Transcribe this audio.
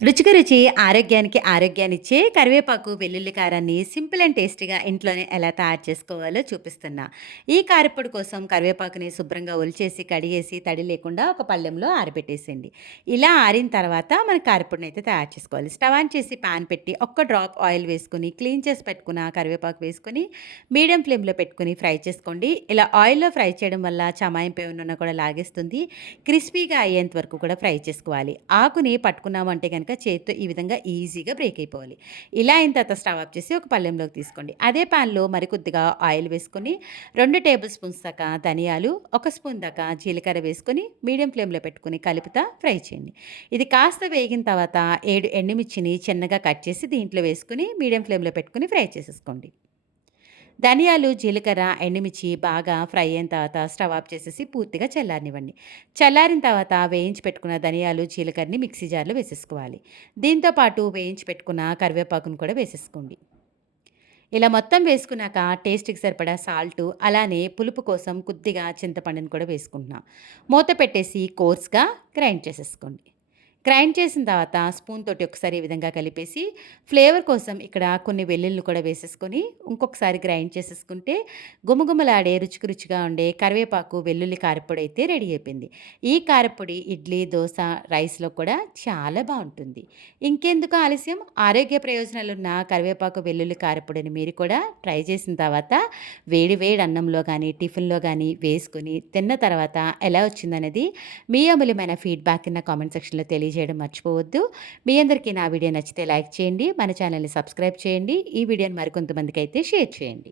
రుచికి రుచి ఆరోగ్యానికి ఆరోగ్యాన్నిచ్చే కరివేపాకు, వెల్లుల్లి కారాన్ని సింపుల్ అండ్ టేస్టీగా ఇంట్లోనే ఎలా తయారు చేసుకోవాలో చూపిస్తున్నా. ఈ కారప్పొడి కోసం కరివేపాకుని శుభ్రంగా ఒలిచేసి, కడిగేసి, తడి లేకుండా ఒక పళ్ళెంలో ఆరబెట్టేసేయండి. ఇలా ఆరిన తర్వాత మన కారప్పొడినైతే తయారు చేసుకోవాలి. స్టవ్ ఆన్ చేసి పాన్ పెట్టి ఒక్క డ్రాప్ ఆయిల్ వేసుకొని, క్లీన్ చేసి పెట్టుకున్న కరివేపాకు వేసుకొని, మీడియం ఫ్లేమ్‌లో పెట్టుకొని ఫ్రై చేసుకోండి. ఇలా ఆయిల్‌లో ఫ్రై చేయడం వల్ల చమాయింపై నూనె కూడా లాగేస్తుంది. క్రిస్పీగా అయ్యేంత వరకు కూడా ఫ్రై చేసుకోవాలి. ఆకుని పట్టుకున్నామంటే గనక చేత్తో ఈ విధంగా ఈజీగా బ్రేక్ అయిపోవాలి. ఇలా అయిన తర్వాత స్టవ్ ఆఫ్ చేసి ఒక పళ్ళెంలోకి తీసుకోండి. అదే పాన్‌లో మరికొద్దిగా ఆయిల్ వేసుకొని 2 టేబుల్ స్పూన్స్ దాకా ధనియాలు, 1 స్పూన్ దాకా జీలకర్ర వేసుకొని మీడియం ఫ్లేమ్‌లో పెట్టుకొని కలుపుతా ఫ్రై చేయండి. ఇది కాస్త వేగిన తర్వాత 7 ఎండుమిర్చిని చిన్నగా కట్ చేసి దీంట్లో వేసుకొని మీడియం ఫ్లేమ్‌లో పెట్టుకొని ఫ్రై చేసేసుకోండి. ధనియాలు, జీలకర్ర, ఎండుమిర్చి బాగా ఫ్రై అయిన తర్వాత స్టవ్ ఆఫ్ చేసేసి పూర్తిగా చల్లారనివ్వండి. చల్లారిన తర్వాత వేయించి పెట్టుకున్న ధనియాలు, జీలకర్రని మిక్సీ జార్‌లో వేసేసుకోవాలి. దీంతో పాటు వేయించి పెట్టుకున్న కరివేపాకును కూడా వేసేసుకోండి. ఇలా మొత్తం వేసుకున్నాక టేస్ట్‌కి సరిపడా సాల్టు, అలానే పులుపు కోసం కొద్దిగా చింతపండుని కూడా వేసుకుంటున్నా. మూత పెట్టేసి కోర్స్‌గా గ్రైండ్ చేసేసుకోండి. గ్రైండ్ చేసిన తర్వాత స్పూన్ తోటి ఒకసారి ఈ విధంగా కలిపేసి, ఫ్లేవర్ కోసం ఇక్కడ కొన్ని వెల్లుల్లి కూడా వేసేసుకొని, ఇంకొకసారి గ్రైండ్ చేసేసుకుంటే, గుమగుమలాడే రుచికి రుచిగా ఉండే కరివేపాకు, వెల్లుల్లి కారప్పొడి అయితే రెడీ అయిపోయింది. ఈ కారప్పొడి ఇడ్లీ, దోస, రైస్‌లో కూడా చాలా బావుంటుంది. ఇంకెందుకు ఆలస్యం, ఆరోగ్య ప్రయోజనాలున్న కరివేపాకు, వెల్లుల్లి కారప్పొడిని మీరు కూడా ట్రై చేసిన తర్వాత, వేడి వేడి అన్నంలో గానీ, టిఫిన్‌లో గానీ వేసుకొని తిన్న తర్వాత ఎలా వచ్చిందనేది మీ అమూల్యమైన ఫీడ్‌బ్యాక్ నా కామెంట్ సెక్షన్‌లో తెలియజేయడం మర్చిపోవద్దు. మీ అందరికీ నా వీడియో నచ్చితే లైక్ చేయండి. మన ఛానెల్‌ని సబ్స్క్రైబ్ చేయండి. ఈ వీడియోని మరికొంతమందికైతే షేర్ చేయండి.